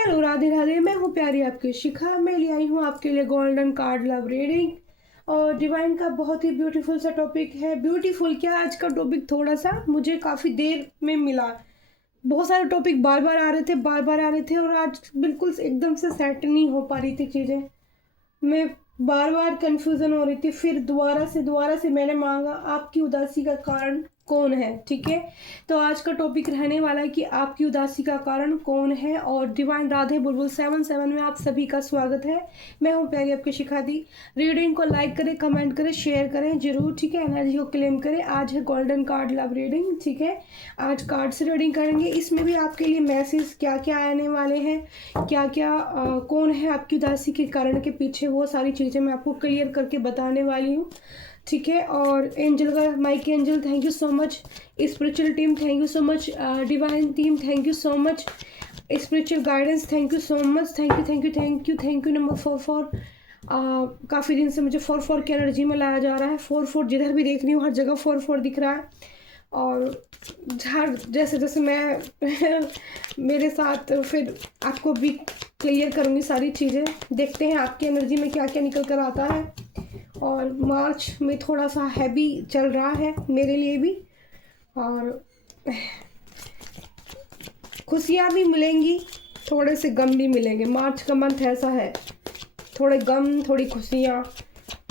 Hello Radhe Radhe, मैं हूँ प्यारी आपकी शिखा। मैं ले आई हूँ आपके लिए गोल्डन कार्ड लव रीडिंग। और डिवाइन का बहुत ही ब्यूटीफुल सा टॉपिक है। ब्यूटीफुल क्या, आज का टॉपिक थोड़ा सा मुझे काफ़ी देर में मिला। बहुत सारे टॉपिक बार बार आ रहे थे, बार बार आ रहे थे, और आज बिल्कुल एकदम से सेट नहीं हो पा रही थी चीज़ें। मैं बार बार कंफ्यूजन हो रही थी। फिर दोबारा से मैंने मांगा आपकी उदासी का कारण कौन है। ठीक है, तो आज का टॉपिक रहने वाला है कि आपकी उदासी का कारण कौन है। और डिवाइन राधे बुलबुल 77 में आप सभी का स्वागत है। मैं हूँ प्यारी आपकी शिखा दी। रीडिंग को लाइक करें, कमेंट करें, शेयर करें जरूर। ठीक है, एनर्जी को क्लेम करें। आज है गोल्डन कार्ड लव रीडिंग। ठीक है, आज कार्ड से रीडिंग करेंगे। इसमें भी आपके लिए मैसेज क्या क्या आने वाले हैं, क्या क्या कौन है आपकी उदासी के कारण के पीछे, वो सारी चीज़ें मैं आपको क्लियर करके बताने वाली हूँ। ठीक है, और एंजल का Mike angel thank you so much, spiritual team thank you so much, divine team thank you so much, spiritual guidance thank you so much, thank you number 44। काफ़ी दिन से मुझे 44 की एनर्जी में लाया जा रहा है। 44 जिधर भी देख रही हूँ हर जगह 44 दिख रहा है। और हर जैसे जैसे मैं मेरे साथ फिर आपको भी क्लियर करूँगी सारी चीज़ें। देखते हैं आपकी एनर्जी में क्या क्या निकल कर आता है। और मार्च में थोड़ा सा हैवी चल रहा है मेरे लिए भी, और खुशियाँ भी मिलेंगी, थोड़े से गम भी मिलेंगे। मार्च का मंथ ऐसा है, थोड़े गम, थोड़ी खुशियाँ,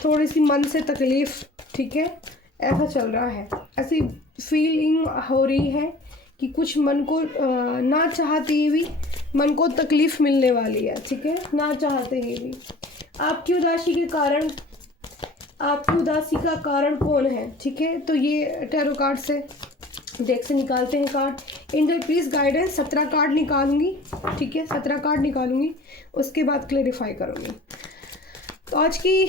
थोड़ी सी मन से तकलीफ़। ठीक है, ऐसा चल रहा है। ऐसी फीलिंग हो रही है कि कुछ मन को ना चाहते ही भी मन को तकलीफ़ मिलने वाली है। ठीक है, ना चाहते ही भी। आपकी उदासी का कारण कौन है। ठीक है, तो ये टैरो कार्ड से डेक से निकालते हैं card. Angel please guidance. 17 card निकालूंगी। ठीक है, 17 कार्ड निकालूंगी, उसके बाद क्लेरिफाई करूंगी। तो आज की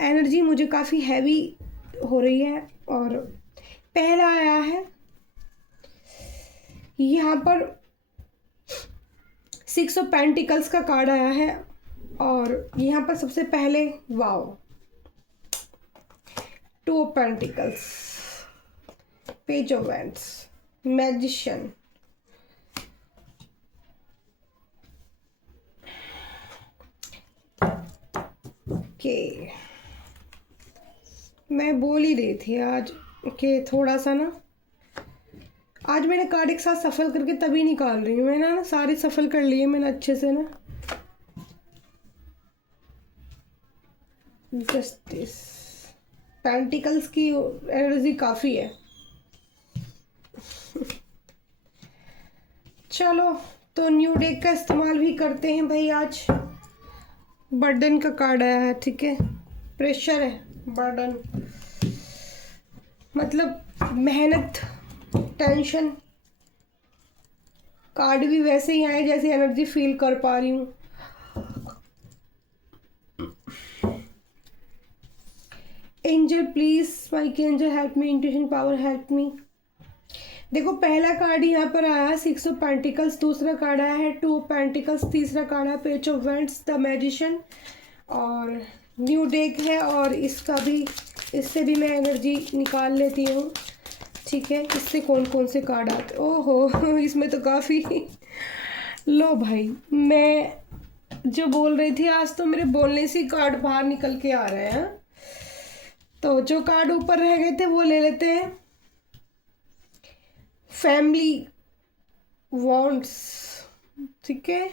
एनर्जी मुझे काफ़ी हैवी हो रही है। और पहला आया है यहाँ पर 6 ऑफ पेंटिकल्स का कार्ड आया है। और यहाँ पर सबसे पहले wow, 2 of pentacles, page of wands, magician, के मैं बोल ही रही थी आज कि थोड़ा सा ना, आज मैंने कार्ड एक साथ सफल करके तभी निकाल रही हूँ। मैंने ना सारे सफल कर लिए मैंने अच्छे से ना। जस्टिस, पेंटिकल्स की एनर्जी काफ़ी है। चलो, तो न्यू डेक का इस्तेमाल भी करते हैं भाई। आज बर्डन का कार्ड आया है। ठीक है, प्रेशर है, बर्डन मतलब मेहनत, टेंशन। कार्ड भी वैसे ही आए जैसे एनर्जी फील कर पा रही हूँ। Angel please, Mike angel help me, intuition power help me. देखो, पहला कार्ड यहाँ पर आया है 6 ऑफ पेंटिकल्स, दूसरा कार्ड आया है 2 ऑफ पेंटिकल्स, तीसरा कार्ड है page of wands, the magician. और न्यू डेक है, और इसका भी, इससे भी मैं एनर्जी निकाल लेती हूँ। ठीक है, इससे कौन कौन से कार्ड आते, ओहो इसमें तो काफ़ी लो भाई, मैं जो बोल रही थी आज तो मेरे बोलने से कार्ड बाहर निकल के आ रहे हैं। तो जो कार्ड ऊपर रह गए थे वो ले लेते हैं। Family wants. ठीक है,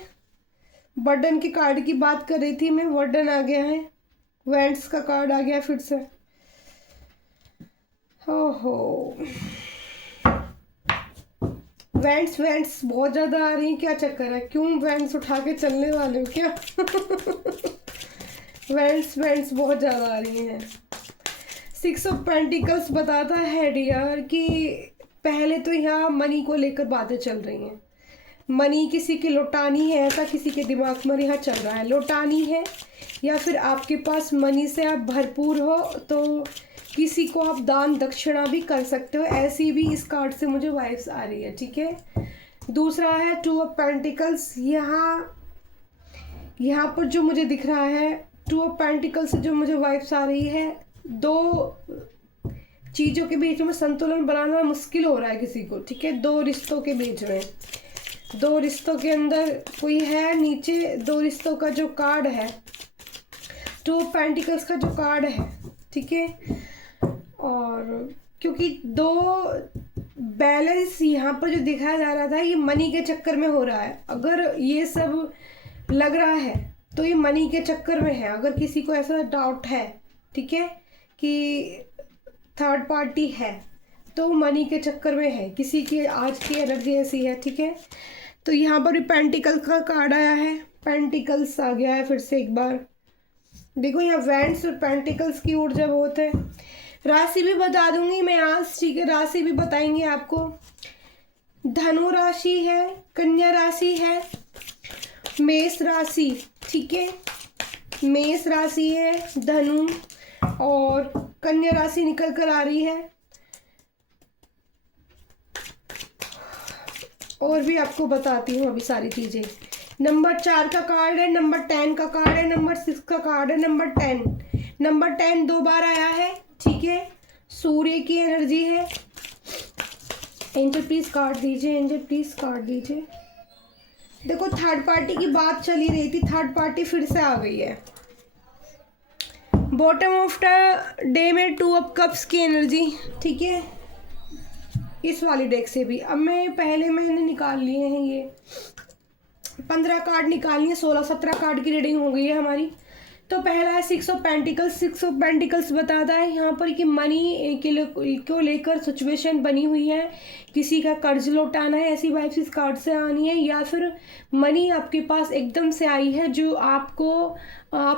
बर्डन के कार्ड की बात कर रही थी मैं, बर्डन आ गया है। वैंड्स का कार्ड आ गया फिर से। ओहो, वैंड्स बहुत ज़्यादा आ रही हैं। क्या चक्कर है, क्यों वैंड्स उठा के चलने वाले हो क्या वैंड्स बहुत ज़्यादा आ रही हैं। 6 ऑफ पेंटिकल्स बताता है डियर कि पहले तो यहाँ मनी को लेकर बातें चल रही हैं। मनी किसी की लौटानी है, ऐसा किसी के दिमाग में यहाँ चल रहा है। लौटानी है, या फिर आपके पास मनी से आप भरपूर हो तो किसी को आप दान दक्षिणा भी कर सकते हो। ऐसी भी इस कार्ड से मुझे वाइब्स आ रही है। ठीक है, दूसरा है 2 ऑफ पेंटिकल्स। यहाँ पर जो मुझे दिख रहा है 2 ऑफ पेंटिकल्स से जो मुझे वाइब्स आ रही है, दो चीज़ों के बीच में संतुलन बनाना मुश्किल हो रहा है किसी को। ठीक है, दो रिश्तों के बीच में दो रिश्तों के अंदर कोई है, नीचे दो रिश्तों का जो कार्ड है, टू ऑफ पेंटिकल्स का जो कार्ड है, ठीक है। और क्योंकि दो बैलेंस यहाँ पर जो दिखाया जा रहा था, ये मनी के चक्कर में हो रहा है। अगर ये सब लग रहा है तो ये मनी के चक्कर में है। अगर किसी को ऐसा डाउट है, ठीक है, कि थर्ड पार्टी है, तो मनी के चक्कर में है। किसी की आज की एनर्जी ऐसी है, ठीक है। तो यहाँ पर भी पेंटिकल का कार्ड आया है, पेंटिकल्स आ गया है फिर से एक बार। देखो यहाँ वैंड्स और पेंटिकल्स की ऊर्जा बहुत है। राशि भी बता दूंगी मैं आज, ठीक है, राशि भी बताएंगे आपको। धनु राशि है, कन्या राशि है, मेष राशि, ठीक है, मेष राशि है, धनु और कन्या राशि निकल कर आ रही है। और भी आपको बताती हूँ अभी सारी चीजें। नंबर 4 का कार्ड है, नंबर 10 का कार्ड है, नंबर 6 का कार्ड है, नंबर 10 2 बार आया है, ठीक है। सूर्य की एनर्जी है। एंजल प्लीज कार्ड दीजिए, एंजल प्लीज कार्ड दीजिए। देखो थर्ड पार्टी की बात चली रही थी, थर्ड पार्टी फिर से आ गई है। बॉटम ऑफ द डे में 2 ऑफ कप्स की एनर्जी, ठीक है, इस वाली डेक से भी। अब मैंने निकाल लिए हैं, ये 15 कार्ड निकाल लिए, 16-17 कार्ड की रीडिंग हो गई है हमारी। तो पहला है 6 ऑफ पेंटिकल्स। 6 ऑफ पेंटिकल्स बताता है यहाँ पर कि मनी को लेकर सिचुएशन बनी हुई है, किसी का कर्ज लौटाना है, ऐसी वाइब्स इस कार्ड से आनी है, या फिर मनी आपके पास एकदम से आई है जो आप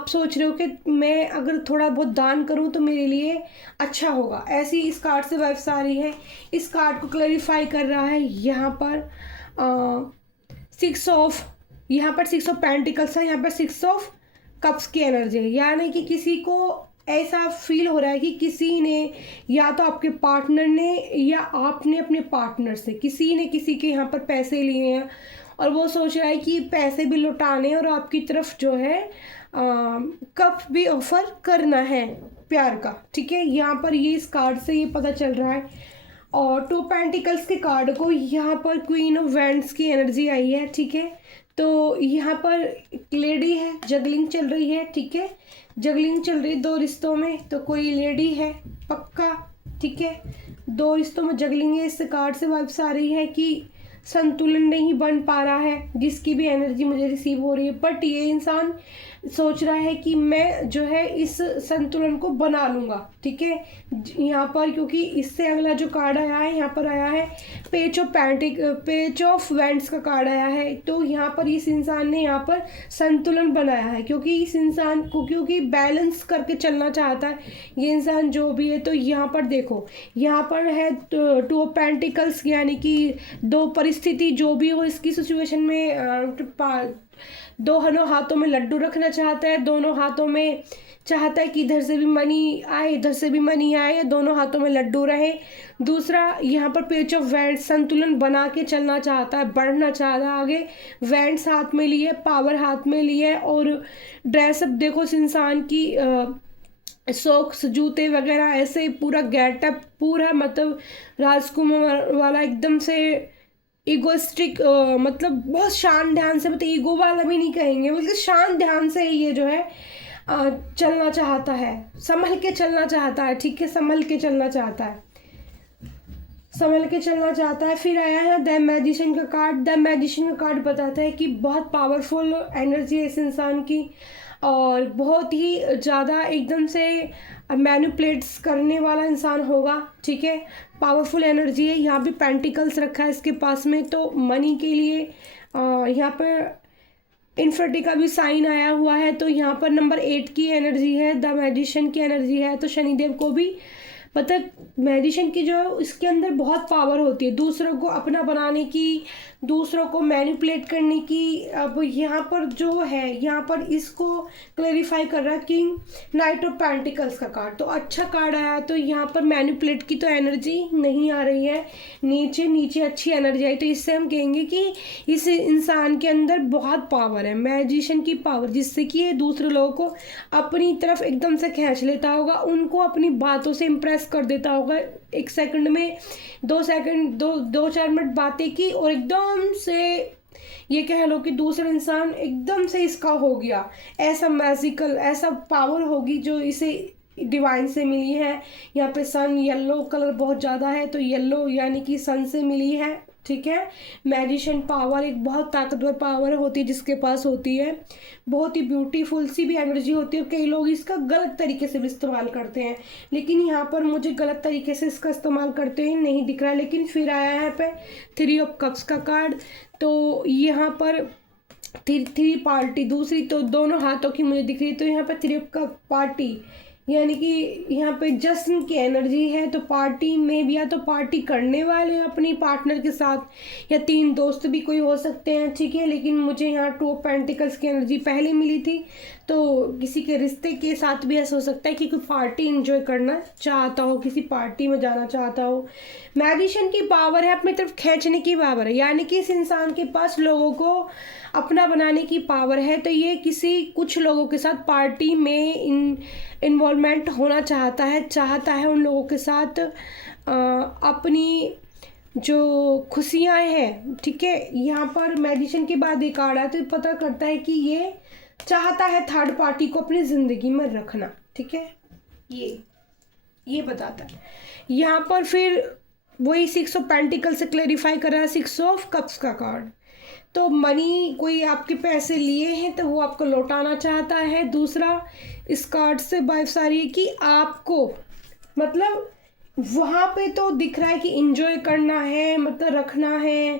सोच रहे हो कि मैं अगर थोड़ा बहुत दान करूं तो मेरे लिए अच्छा होगा, ऐसी इस कार्ड से वाइब्स आ रही है। इस कार्ड को क्लैरिफाई कर रहा है यहाँ पर 6 ऑफ पेंटिकल्स है, यहाँ पर 6 ऑफ कप्स की एनर्जी है। यानी कि किसी को ऐसा फील हो रहा है कि किसी ने, या तो आपके पार्टनर ने या आपने अपने पार्टनर से, किसी ने किसी के यहाँ पर पैसे लिए हैं और वो सोच रहा है कि पैसे भी लौटाने और आपकी तरफ जो है कप भी ऑफर करना है प्यार का, ठीक है। यहाँ पर ये इस कार्ड से ये पता चल रहा है। और 2 पेंटिकल्स के कार्ड को यहाँ पर क्वीन ऑफ वैंड्स की एनर्जी आई है, ठीक है। तो यहाँ पर लेडी है, जगलिंग चल रही है, ठीक है, जगलिंग चल रही है 2 रिश्तों में, तो कोई लेडी है पक्का, ठीक है। 2 रिश्तों में जगलिंग है। इस कार्ड से वाइब्स आ रही है कि संतुलन नहीं बन पा रहा है, जिसकी भी एनर्जी मुझे रिसीव हो रही है, बट ये इंसान सोच रहा है कि मैं जो है इस संतुलन को बना लूँगा, ठीक है। यहाँ पर क्योंकि इससे अगला जो कार्ड आया है, यहाँ पर आया है पेज ऑफ वैंड्स का कार्ड आया है। तो यहाँ पर इस इंसान ने यहाँ पर संतुलन बनाया है, क्योंकि इस इंसान को क्योंकि बैलेंस करके चलना चाहता है ये इंसान जो भी है। तो यहाँ पर देखो, यहाँ पर है 2 ऑफ पेंटिकल्स, यानी कि 2 परिस्थिति जो भी हो इसकी सिचुएशन में दोनों हाथों में लड्डू रखना चाहता है, दोनों हाथों में चाहता है कि इधर से भी मनी आए, इधर से भी मनी आए, दोनों हाथों में लड्डू रहे। दूसरा यहाँ पर पेज ऑफ वैंड्स, संतुलन बना के चलना चाहता है, बढ़ना चाहता है आगे। वैंड्स हाथ में लिए, पावर हाथ में लिए, और ड्रेसअप देखो इस इंसान की, सॉक्स, जूते वगैरह, ऐसे पूरा गेटअप, पूरा मतलब राजकुमार वाला, एकदम से ईगोस्टिक, मतलब बहुत शान ध्यान से, मतलब ईगो वाला भी नहीं कहेंगे, मतलब शान ध्यान से ये जो है चलना चाहता है, संभल के चलना चाहता है, ठीक है, संभल के चलना चाहता है, संभल के चलना चाहता है। फिर आया है द मैजिशियन का कार्ड। द मैजिशियन का कार्ड बताता है कि बहुत पावरफुल एनर्जी है इस इंसान की, और बहुत ही ज़्यादा एकदम से मैनिपुलेट्स करने वाला इंसान होगा, ठीक है, पावरफुल एनर्जी है। यहाँ भी पेंटिकल्स रखा है इसके पास में, तो मनी के लिए यहाँ पर इन्फिनिटी का भी साइन आया हुआ है। तो यहाँ पर नंबर 8 की एनर्जी है, द मैजिशियन की एनर्जी है। तो शनिदेव को भी मतलब मैजिशियन की जो इसके अंदर बहुत पावर होती है, दूसरों को अपना बनाने की, दूसरों को मैनिपुलेट करने की। अब यहाँ पर जो है, यहाँ पर इसको क्लैरिफाई कर रहा है किंग नाइट ऑफ पेंटिकल्स का कार्ड। तो अच्छा कार्ड आया, तो यहाँ पर मैनिपुलेट की तो एनर्जी नहीं आ रही है, नीचे नीचे अच्छी एनर्जी आई। तो इससे हम कहेंगे कि इस इंसान के अंदर बहुत पावर है, मैजिशियन की पावर, जिससे कि ये दूसरे लोगों को अपनी तरफ एकदम से खींच लेता होगा, उनको अपनी बातों से इम्प्रेस कर देता होगा। 1 सेकंड में 2 सेकंड 2-4 मिनट बातें की और एकदम से ये कह लो कि दूसरा इंसान एकदम से इसका हो गया, ऐसा मैजिकल ऐसा पावर होगी जो इसे डिवाइन से मिली है। यहाँ पे सन येलो कलर बहुत ज़्यादा है, तो येलो यानी कि सन से मिली है, ठीक है। मैजिशियन पावर एक बहुत ताकतवर पावर होती है जिसके पास होती है, बहुत ही ब्यूटीफुल सी भी एनर्जी होती है। कई लोग इसका गलत तरीके से भी इस्तेमाल करते हैं, लेकिन यहाँ पर मुझे गलत तरीके से इसका इस्तेमाल करते हुए नहीं दिख रहा है। लेकिन फिर आया है यहाँ पे 3 ऑफ कप्स का कार्ड, तो यहाँ पर थ्री पार्टी दूसरी तो दोनों हाथों की मुझे दिख रही है। तो यहाँ पे 3 ऑफ कप पार्टी यानी कि यहाँ पे जश्न की एनर्जी है, तो पार्टी में भी या तो पार्टी करने वाले अपनी पार्टनर के साथ, या 3 दोस्त भी कोई हो सकते हैं, ठीक है। लेकिन मुझे यहाँ 2 ऑफ पेंटिकल्स की एनर्जी पहले मिली थी, तो किसी के रिश्ते के साथ भी ऐसा हो सकता है कि कोई पार्टी एंजॉय करना चाहता हो, किसी पार्टी में जाना चाहता हो। मैजिशियन की पावर है अपनी तरफ खींचने की पावर है, यानी कि इस इंसान के पास लोगों को अपना बनाने की पावर है। तो ये कुछ लोगों के साथ पार्टी में इन्वॉल्वमेंट होना चाहता है उन लोगों के साथ अपनी जो खुशियाँ हैं, ठीक है। यहाँ पर मैजिशियन के बाद एक कार्ड है, तो पता करता है कि ये चाहता है थर्ड पार्टी को अपनी ज़िंदगी में रखना, ठीक है। ये बताता है। यहाँ पर फिर वही 6 ऑफ पेंटिकल से क्लैरिफाई कर रहा है 6 ऑफ कप्स का कार्ड। तो मनी कोई आपके पैसे लिए हैं तो वो आपको लौटाना चाहता है। दूसरा इस कार्ड से वाइब्स आ रही है कि आपको मतलब वहाँ पे तो दिख रहा है कि इंजॉय करना है, मतलब रखना है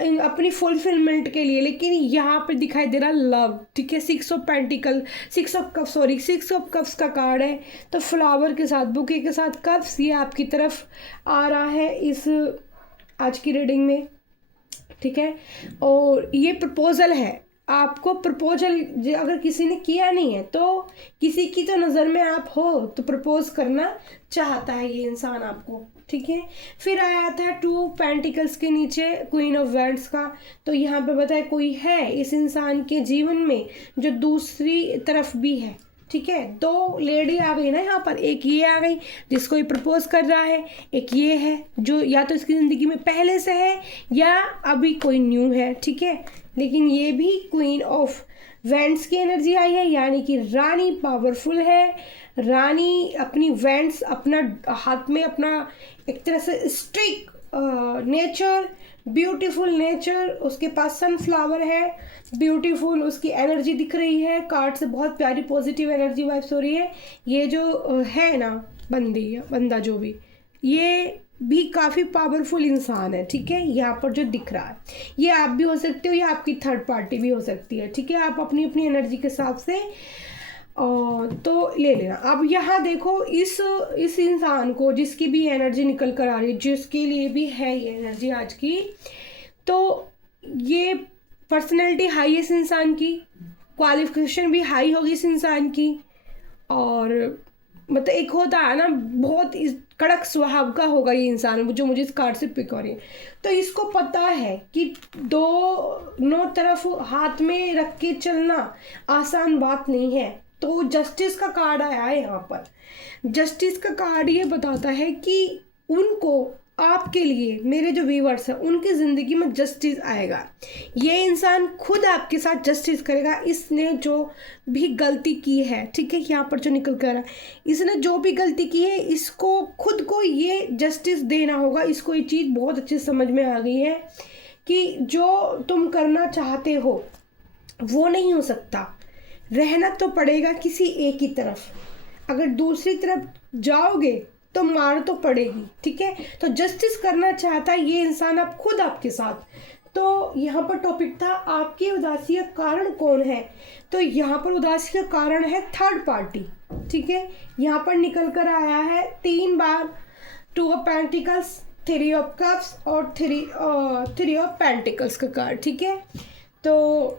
अपनी फुलफिलमेंट के लिए, लेकिन यहाँ पे दिखाई दे रहा लव, ठीक है। 6 ऑफ कप्स का कार्ड है, तो फ्लावर के साथ, बुके के साथ कप्स, ये आपकी तरफ आ रहा है इस आज की रीडिंग में, ठीक है। और ये प्रपोजल है, आपको प्रपोजल अगर किसी ने किया नहीं है तो किसी की तो नज़र में आप हो तो प्रपोज करना चाहता है ये इंसान आपको, ठीक है। फिर आया था 2 पेंटिकल्स के नीचे क्वीन ऑफ वैंड्स का, तो यहाँ पे बताया कोई है इस इंसान के जीवन में जो दूसरी तरफ भी है, ठीक है। 2 लेडी आ गई ना यहाँ पर, एक ये आ गई जिसको ये प्रपोज कर रहा है, एक ये है जो या तो इसकी ज़िंदगी में पहले से है या अभी कोई न्यू है, ठीक है। लेकिन ये भी क्वीन ऑफ वैंड्स की एनर्जी आई है, यानी कि रानी पावरफुल है। रानी अपनी वैंड्स अपना हाथ में अपना एक तरह से स्ट्रिक नेचर, ब्यूटीफुल नेचर, उसके पास सनफ्लावर है, ब्यूटीफुल उसकी एनर्जी दिख रही है। कार्ड से बहुत प्यारी पॉजिटिव एनर्जी वाइब्स हो रही है। ये जो है ना बंदा जो भी, ये भी काफ़ी पावरफुल इंसान है, ठीक है। यहाँ पर जो दिख रहा है ये आप भी हो सकते हो या आपकी थर्ड पार्टी भी हो सकती है, ठीक है। आप अपनी अपनी एनर्जी के हिसाब से तो ले लेना। अब यहाँ देखो इस इंसान को जिसकी भी एनर्जी निकल कर आ रही है, जिसके लिए भी है ये एनर्जी आज की, तो ये पर्सनैलिटी हाई है इस इंसान की, क्वालिफिकेशन भी हाई होगी इस इंसान की, और मतलब एक होता है ना बहुत कड़क स्वभाव का होगा ये इंसान जो मुझे इस कार्ड से पिक हो रही है। तो इसको पता है कि दोनों तरफ हाथ में रख के चलना आसान बात नहीं है। तो जस्टिस का कार्ड आया है यहाँ पर। जस्टिस का कार्ड ये बताता है कि उनको आपके लिए, मेरे जो व्यूअर्स हैं उनकी ज़िंदगी में जस्टिस आएगा। ये इंसान खुद आपके साथ जस्टिस करेगा। इसने जो भी गलती की है, ठीक है, यहाँ पर जो निकल कर रहा है, इसने जो भी गलती की है इसको खुद को ये जस्टिस देना होगा। इसको ये चीज़ बहुत अच्छे समझ में आ गई है कि जो तुम करना चाहते हो वो नहीं हो सकता, रहना तो पड़ेगा किसी एक ही तरफ। अगर दूसरी तरफ जाओगे तो मार तो पड़ेगी, ठीक है। तो जस्टिस करना चाहता है ये इंसान आप खुद आपके साथ। तो यहाँ पर टॉपिक था आपकी उदासी का कारण कौन है, तो यहाँ पर उदासी का कारण है थर्ड पार्टी, ठीक है। यहाँ पर निकल कर आया है 3 बार 2 ऑफ पेंटिकल्स, 3 ऑफ कप्स और 3 ऑफ पेंटिकल्स का कार्ड, ठीक है। तो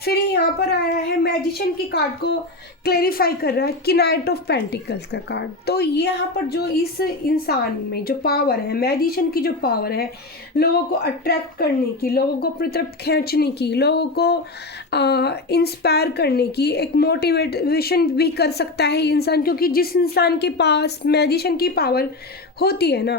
फिर यहाँ पर आया है मैजिशियन की कार्ड को क्लैरिफाई कर रहा है कि नाइट ऑफ पेंटिकल्स का कार्ड। तो यहाँ पर जो इस इंसान में जो पावर है, मैजिशियन की जो पावर है, लोगों को अट्रैक्ट करने की, लोगों को अपनी तरफ खींचने की, लोगों को इंस्पायर करने की, एक मोटिवेशन भी कर सकता है इंसान। क्योंकि जिस इंसान के पास मैजिशियन की पावर होती है ना,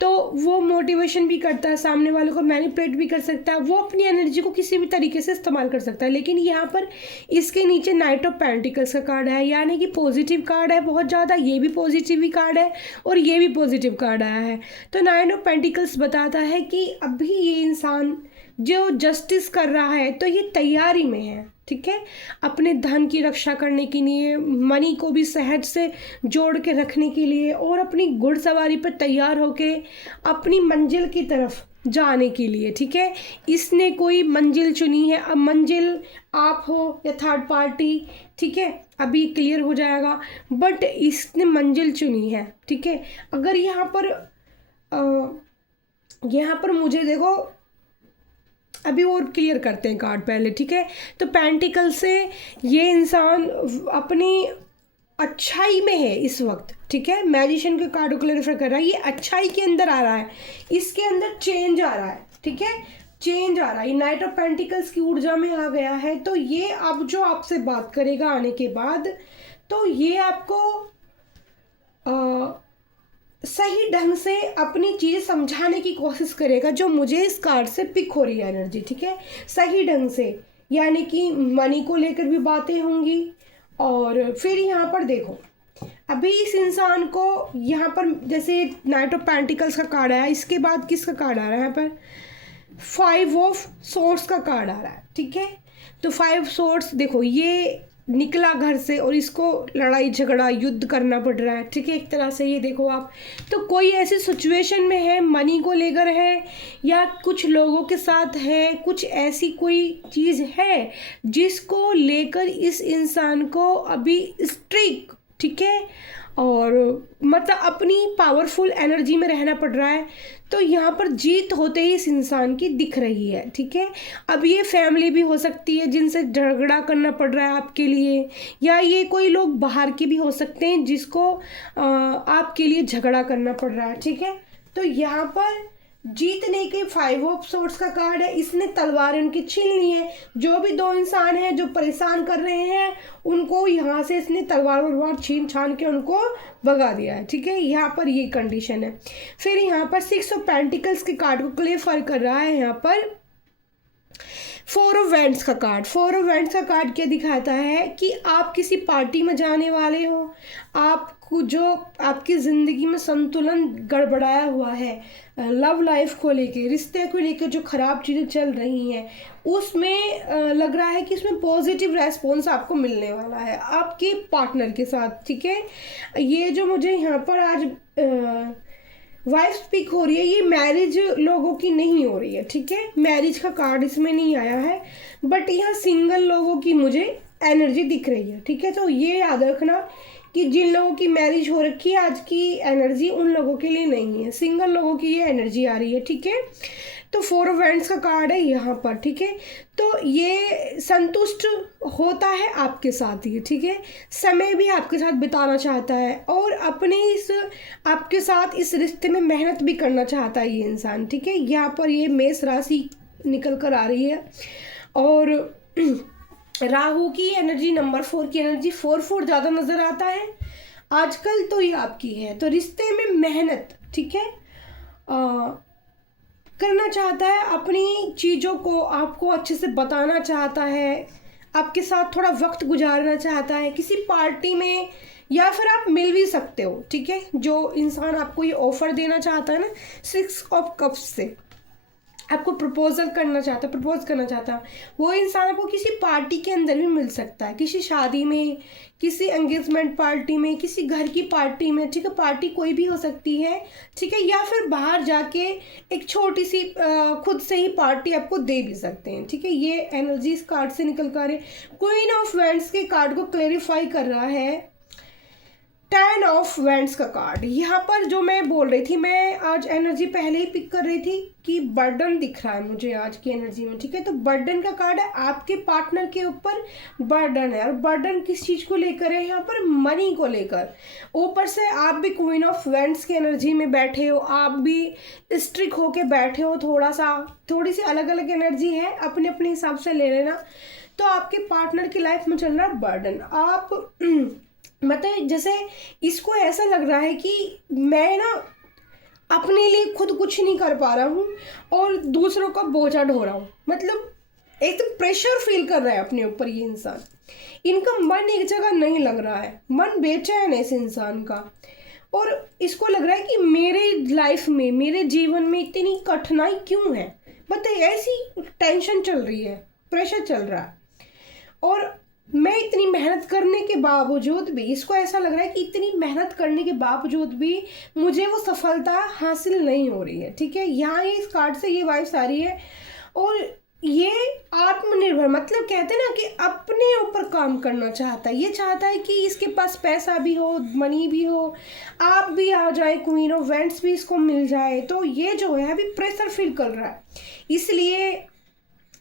तो वो मोटिवेशन भी करता है, सामने वालों को मैनिपुलेट भी कर सकता है, वो अपनी एनर्जी को किसी भी तरीके से इस्तेमाल कर सकता है। लेकिन यहाँ पर इसके नीचे नाइट ऑफ पेंटिकल्स का कार्ड है, यानी कि पॉजिटिव कार्ड है बहुत ज़्यादा, ये भी पॉजिटिव ही कार्ड है और ये भी पॉजिटिव कार्ड आया है। तो नाइन ऑफ पेंटिकल्स बताता है कि अभी ये इंसान जो जस्टिस कर रहा है तो ये तैयारी में है, ठीक है, अपने धन की रक्षा करने के लिए, मनी को भी सहज से जोड़ के रखने के लिए और अपनी घुड़सवारी पर तैयार होके अपनी मंजिल की तरफ जाने के लिए, ठीक है। इसने कोई मंजिल चुनी है, अब मंजिल आप हो या थर्ड पार्टी, ठीक है, अभी क्लियर हो जाएगा, बट इसने मंजिल चुनी है, ठीक है। अगर यहाँ पर मुझे देखो, अभी और क्लियर करते हैं कार्ड पहले, ठीक है। तो पेंटिकल से ये इंसान अपनी अच्छाई में है इस वक्त, ठीक है। मैजिशियन के कार्ड को क्लैरिफाई कर रहा है, ये अच्छाई के अंदर आ रहा है, इसके अंदर चेंज आ रहा है, ठीक है, चेंज आ रहा है। ये नाइट ऑफ पेंटिकल्स की ऊर्जा में आ गया है। तो ये अब जो आपसे बात करेगा आने के बाद, तो ये आपको सही ढंग से अपनी चीज़ समझाने की कोशिश करेगा, जो मुझे इस कार्ड से पिक हो रही है एनर्जी, ठीक है, सही ढंग से, यानी कि मनी को लेकर भी बातें होंगी। और फिर यहाँ पर देखो, अभी इस इंसान को यहाँ पर जैसे नाइट ऑफ पेंटिकल्स का कार्ड आया, इसके बाद किसका कार्ड आ रहा है यहाँ पर, 5 ऑफ सोर्ड्स का कार्ड आ रहा है, ठीक है। तो 5 सोर्ड्स देखो, ये निकला घर से और इसको लड़ाई झगड़ा युद्ध करना पड़ रहा है, ठीक है, एक तरह से ये देखो आप। तो कोई ऐसी सिचुएशन में है, मनी को लेकर है या कुछ लोगों के साथ है, कुछ ऐसी कोई चीज़ है जिसको लेकर इस इंसान को अभी स्ट्रिक, ठीक है, और मतलब अपनी पावरफुल एनर्जी में रहना पड़ रहा है। तो यहाँ पर जीत होते ही इस इंसान की दिख रही है, ठीक है। अब ये फैमिली भी हो सकती है जिनसे झगड़ा करना पड़ रहा है आपके लिए, या ये कोई लोग बाहर के भी हो सकते हैं जिसको आपके लिए झगड़ा करना पड़ रहा है, ठीक है। तो यहाँ पर जीतने के 5 ऑफ सोर्ड्स का कार्ड है, इसने तलवार उनकी छीन ली है। जो भी दो इंसान हैं जो परेशान कर रहे हैं, उनको यहाँ से इसने तलवार छीन छान के उनको भगा दिया है, ठीक है। यहाँ पर ये कंडीशन है। फिर यहाँ पर 6 ऑफ पेंटिकल्स के कार्ड को क्लेरिफाई कर रहा है यहाँ पर 4 ऑफ वैंड्स का कार्ड। 4 ऑफ वैंड्स का कार्ड क्या दिखाता है कि आप किसी पार्टी में जाने वाले हो, आपको जो आपकी ज़िंदगी में संतुलन गड़बड़ाया हुआ है, लव लाइफ को लेके, रिश्ते को लेके जो ख़राब चीज़ें चल रही हैं, उसमें लग रहा है कि इसमें पॉजिटिव रेस्पॉन्स आपको मिलने वाला है आपके पार्टनर के साथ, ठीक है। ये जो मुझे यहाँ पर आज वाइफ स्पीक हो रही है, ये मैरिज लोगों की नहीं हो रही है, ठीक है, मैरिज का कार्ड इसमें नहीं आया है, बट यहाँ सिंगल लोगों की मुझे एनर्जी दिख रही है, ठीक है। तो ये याद रखना कि जिन लोगों की मैरिज हो रखी है, आज की एनर्जी उन लोगों के लिए नहीं है, सिंगल लोगों की ये एनर्जी आ रही है, ठीक है। तो 4 ऑफ वैंड्स का कार्ड है यहाँ पर, ठीक है। तो ये संतुष्ट होता है आपके साथ ही, ठीक है, समय भी आपके साथ बिताना चाहता है और अपने इस आपके साथ इस रिश्ते में मेहनत भी करना चाहता है ये इंसान, ठीक है। यहाँ पर ये मेष राशि निकल कर आ रही है और राहु की एनर्जी, नंबर 4 की एनर्जी, 4 ज़्यादा नज़र आता है आजकल, तो ये आपकी है। तो रिश्ते में मेहनत, ठीक है, करना चाहता है, अपनी चीज़ों को आपको अच्छे से बताना चाहता है, आपके साथ थोड़ा वक्त गुजारना चाहता है किसी पार्टी में, या फिर आप मिल भी सकते हो, ठीक है। जो इंसान आपको ये ऑफर देना चाहता है ना 6 ऑफ कप्स से, आपको प्रपोज करना चाहता है, वो इंसान आपको किसी पार्टी के अंदर भी मिल सकता है, किसी शादी में, किसी एंगेजमेंट पार्टी में, किसी घर की पार्टी में, ठीक है, पार्टी कोई भी हो सकती है, ठीक है, या फिर बाहर जाके एक छोटी सी खुद से ही पार्टी आपको दे भी सकते हैं, ठीक है। ये एनर्जी इस कार्ड से निकल कर क्वीन ऑफ वैंड्स के कार्ड को क्लेरिफाई कर रहा है 10 ऑफ वैंड्स का कार्ड। यहाँ पर जो मैं बोल रही थी, मैं आज एनर्जी पहले ही पिक कर रही थी कि बर्डन दिख रहा है मुझे आज की एनर्जी में, ठीक है। तो बर्डन का कार्ड है, आपके पार्टनर के ऊपर बर्डन है, और बर्डन किस चीज़ को लेकर है यहाँ पर, मनी को लेकर। ऊपर से आप भी क्वीन ऑफ वैंड्स की एनर्जी में बैठे हो, आप भी स्ट्रिक होके बैठे हो, थोड़ी सी अलग अलग एनर्जी है, अपने अपने हिसाब से ले लेना। तो आपके पार्टनर की लाइफ में चल रहा है बर्डन, आप मतलब जैसे इसको ऐसा लग रहा है कि मैं ना अपने लिए खुद कुछ नहीं कर पा रहा हूँ और दूसरों का बोझा ढो रहा हूँ। मतलब एकदम प्रेशर फील कर रहा है अपने ऊपर ये इंसान। इनका मन एक जगह नहीं लग रहा है, मन बेचैन है इस इंसान का। और इसको लग रहा है कि मेरे लाइफ में, मेरे जीवन में इतनी कठिनाई क्यों है। बताइए, ऐसी टेंशन चल रही है, प्रेशर चल रहा है, और मैं इतनी मेहनत करने के बावजूद भी, इसको ऐसा लग रहा है कि इतनी मेहनत करने के बावजूद भी मुझे वो सफलता हासिल नहीं हो रही है। ठीक है, यहाँ ये इस कार्ड से ये वाइब्स आ रही है। और ये आत्मनिर्भर, मतलब कहते हैं ना कि अपने ऊपर काम करना चाहता है। ये चाहता है कि इसके पास पैसा भी हो, मनी भी हो, आप भी आ जाए, क्वीन ऑफ वेंट्स भी इसको मिल जाए। तो ये जो है अभी प्रेशर फील कर रहा है, इसलिए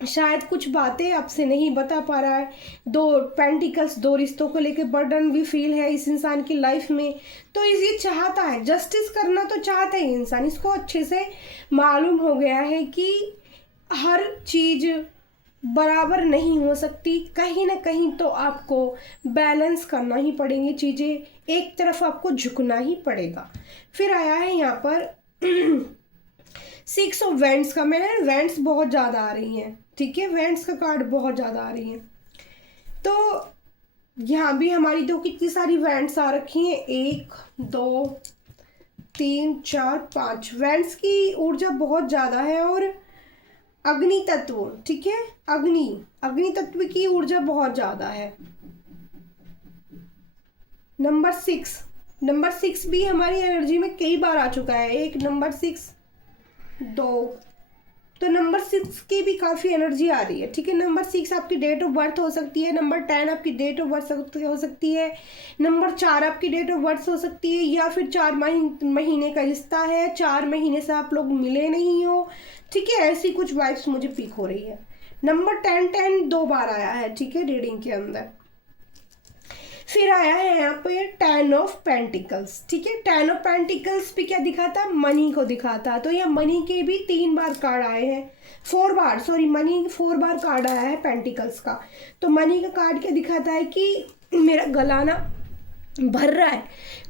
शायद कुछ बातें आपसे नहीं बता पा रहा है। 2 पेंटिकल्स, 2 रिश्तों को लेकर बर्डन भी फील है इस इंसान की लाइफ में। तो ये चाहता है, जस्टिस करना तो चाहता है इंसान। इसको अच्छे से मालूम हो गया है कि हर चीज़ बराबर नहीं हो सकती, कहीं ना कहीं तो आपको बैलेंस करना ही पड़ेंगी चीज़ें, एक तरफ आपको झुकना ही पड़ेगा। फिर आया है यहाँ पर 6 ऑफ वेंट्स का। मैंने वेंट्स बहुत ज़्यादा आ रही हैं, ठीक है, वेंट्स का कार्ड बहुत ज़्यादा आ रही हैं। तो यहाँ भी हमारी तो कितनी सारी वेंट्स आ रखी हैं, 1 2 3 4 5। वेंट्स की ऊर्जा बहुत ज़्यादा है। और अग्नि तत्व, ठीक है, अग्नि तत्व की ऊर्जा बहुत ज़्यादा है। नंबर 6 भी हमारी एनर्जी में कई बार आ चुका है। 1 नंबर 6 2, तो नंबर 6 की भी काफ़ी एनर्जी आ रही है। ठीक है, नंबर 6 आपकी डेट ऑफ बर्थ हो सकती है, नंबर 10 आपकी डेट ऑफ बर्थ हो सकती है, नंबर 4 आपकी डेट ऑफ बर्थ हो सकती है, या फिर 4 महीने का रिश्ता है, 4 महीने से आप लोग मिले नहीं हो। ठीक है, ऐसी कुछ वाइब्स मुझे पिक हो रही है। नंबर 10 2 बार आया है, ठीक है, रीडिंग के अंदर। फिर आया है यहाँ पे 10 ऑफ पेंटिकल्स। ठीक है, 10 ऑफ पेंटिकल्स भी क्या दिखाता है, मनी को दिखाता है। तो यहाँ मनी के भी 3 बार कार्ड आए हैं, 4 बार, सॉरी, मनी 4 बार कार्ड आया है पेंटिकल्स का। तो मनी का कार्ड क्या दिखाता है कि मेरा गला ना भर रहा है,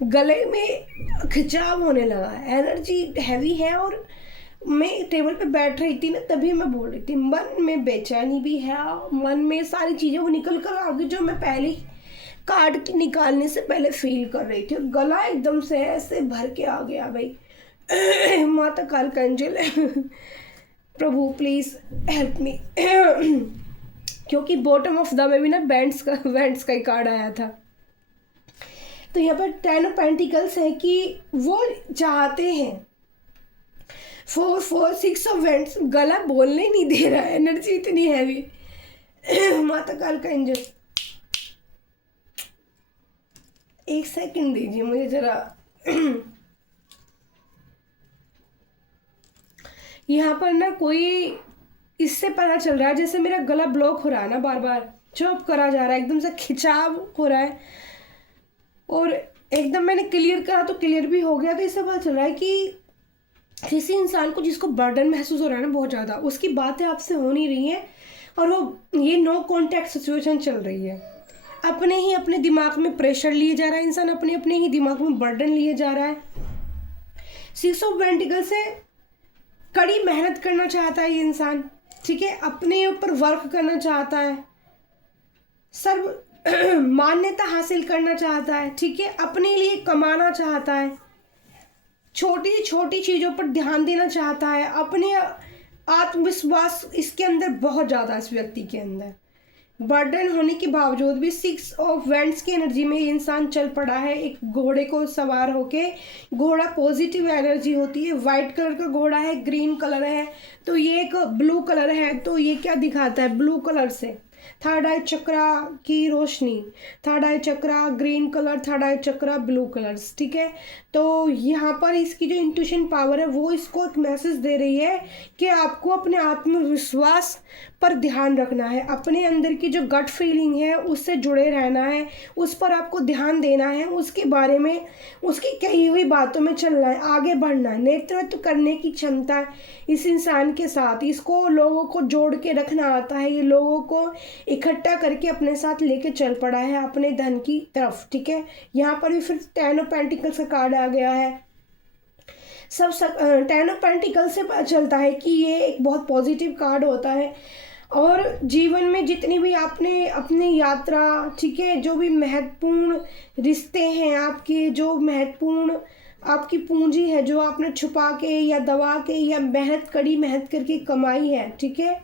गले में खिंचाव होने लगा है, एनर्जी हैवी है। और मैं टेबल पे बैठ रही थी ना, तभी मैं बोल रही थी, मन में बेचैनी भी है, मन में सारी चीज़ें वो निकल कर आ गई जो मैं पहले कार्ड निकालने से पहले फील कर रही थी। और गला एकदम से ऐसे भर के आ गया भाई। माता काल का angel Prabhu please help me. क्योंकि बॉटम ऑफ द में भी ना वेंट्स का ही कार्ड आया था। तो यहाँ पर 10 ऑफ पेंटिकल्स है कि वो चाहते हैं 4 6 ऑफ वेंट्स, गला बोलने नहीं दे रहा है, एनर्जी इतनी हैवी। माता काल का एंजल, एक सेकंड दीजिए मुझे जरा। यहाँ पर ना कोई, इससे पता चल रहा है जैसे मेरा गला ब्लॉक हो रहा है ना, बार बार चौप करा जा रहा है, एकदम से खिंचाव हो रहा है। और एकदम मैंने क्लियर करा तो क्लियर भी हो गया। तो इससे पता चल रहा है कि किसी इंसान को जिसको बर्डन महसूस हो रहा है ना बहुत ज़्यादा, उसकी बातें आपसे हो नहीं रही हैं, और वो ये नो कॉन्टैक्ट सिचुएशन चल रही है। अपने दिमाग में प्रेशर लिए जा रहा है इंसान, अपने ही दिमाग में बर्डन लिए जा रहा है। 6 ऑफ पेंटिकल से कड़ी मेहनत करना चाहता है ये इंसान, ठीक है, अपने ऊपर वर्क करना चाहता है, सर्व मान्यता हासिल करना चाहता है, ठीक है, अपने लिए कमाना चाहता है, छोटी से छोटी चीज़ों पर ध्यान देना चाहता है, अपने आत्मविश्वास इसके अंदर बहुत ज़्यादा, इस व्यक्ति के अंदर बर्डन होने के बावजूद भी 6 ऑफ वेंट्स की एनर्जी में ये इंसान चल पड़ा है। एक घोड़े को सवार होके, घोड़ा पॉजिटिव एनर्जी होती है, वाइट कलर का घोड़ा है, ग्रीन कलर है, तो ये एक ब्लू कलर है। तो ये क्या दिखाता है, ब्लू कलर से थर्ड आई चक्रा की रोशनी, थर्ड आई चक्रा ग्रीन कलर, थर्ड आई चक्रा ब्लू कलर्स, ठीक है। तो यहाँ पर इसकी जो इंट्यूशन पावर है वो इसको एक मैसेज दे रही है कि आपको अपने आत्मविश्वास पर ध्यान रखना है, अपने अंदर की जो गट फीलिंग है उससे जुड़े रहना है, उस पर आपको ध्यान देना है, उसके बारे में, उसकी कही हुई बातों में चलना है, आगे बढ़ना है। नेतृत्व करने की क्षमता इस इंसान के साथ, इसको लोगों को जोड़ के रखना आता है, ये लोगों को इकट्ठा करके अपने साथ लेके चल पड़ा है अपने धन की तरफ, ठीक है। यहाँ पर भी फिर 10 ऑफ पेंटिकल्स का कार्ड आ गया है। सब 10 ऑफ पेंटिकल से पता चलता है कि ये एक बहुत पॉजिटिव कार्ड होता है। और जीवन में जितनी भी आपने अपनी यात्रा, ठीक है, जो भी महत्वपूर्ण रिश्ते हैं आपके, जो महत्वपूर्ण आपकी पूंजी है, जो आपने छुपा के या दबा के या कड़ी मेहनत करके कमाई है, ठीक है,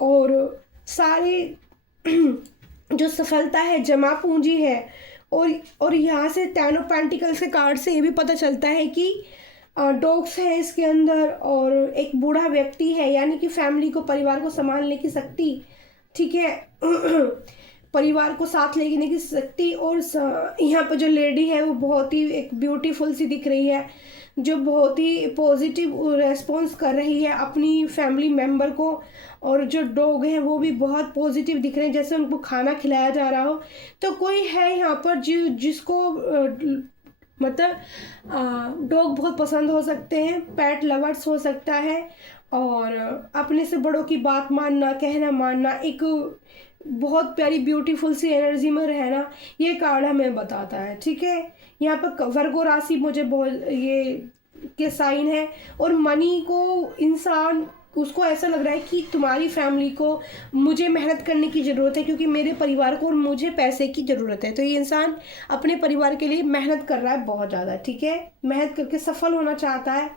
और सारी जो सफलता है, जमा पूंजी है। और यहाँ से 10 ऑफ पेंटिकल्स के कार्ड से ये भी पता चलता है कि डॉग्स है इसके अंदर, और एक बूढ़ा व्यक्ति है, यानी कि फैमिली को, परिवार को संभालने की शक्ति, ठीक है, परिवार को साथ लेने की शक्ति। और यहाँ पर जो लेडी है वो बहुत ही एक ब्यूटीफुल सी दिख रही है, जो बहुत ही पॉजिटिव रेस्पॉन्स कर रही है अपनी फैमिली मेम्बर को। और जो डॉग हैं वो भी बहुत पॉजिटिव दिख रहे हैं, जैसे उनको खाना खिलाया जा रहा हो। तो कोई है यहाँ पर जिसको मतलब डॉग बहुत पसंद हो सकते हैं, पेट लवर्स हो सकता है, और अपने से बड़ों की बात मानना, कहना मानना, एक बहुत प्यारी ब्यूटीफुल सी एनर्जी में रहना, ये कार्ड हमें बताता है, ठीक है। यहाँ पर वर्गो राशि मुझे बहुत ये के साइन है, और मनी को इंसान, उसको ऐसा लग रहा है कि तुम्हारी फैमिली को मुझे मेहनत करने की ज़रूरत है, क्योंकि मेरे परिवार को और मुझे पैसे की ज़रूरत है। तो ये इंसान अपने परिवार के लिए मेहनत कर रहा है बहुत ज़्यादा, ठीक है, मेहनत करके सफल होना चाहता है,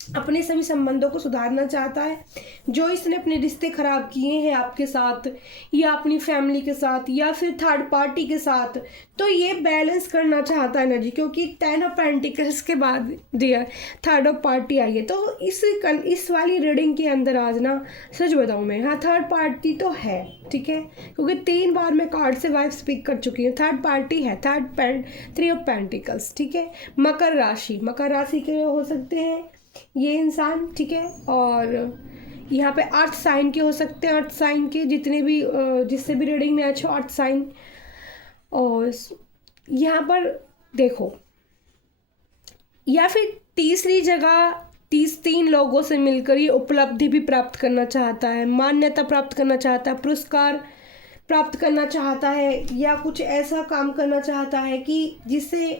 अपने सभी संबंधों को सुधारना चाहता है। जो इसने अपने रिश्ते खराब किए हैं आपके साथ, या अपनी फैमिली के साथ, या फिर थर्ड पार्टी के साथ, तो ये बैलेंस करना चाहता है ना जी, क्योंकि 10 ऑफ पेंटिकल्स के बाद डियर थर्ड ऑफ पार्टी आई है। तो इस वाली रीडिंग के अंदर आज ना, सच बताऊँ मैं, हाँ थर्ड पार्टी तो है, ठीक है, क्योंकि 3 बार मैं कार्ड से वाइफ स्पीक कर चुकी हूँ, थर्ड पार्टी है, 3 ऑफ पेंटिकल्स, ठीक है। मकर राशि के हो सकते हैं ये इंसान, ठीक है। और यहाँ पे अर्थ साइन के हो सकते हैं, अर्थ साइन के जितने भी जिससे भी रीडिंग में अच्छे अर्थ साइन। और यहाँ पर देखो, या फिर तीसरी जगह 3 लोगों से मिलकर ये उपलब्धि भी प्राप्त करना चाहता है, मान्यता प्राप्त करना चाहता है, पुरस्कार प्राप्त करना चाहता है, या कुछ ऐसा काम करना चाहता है कि जिससे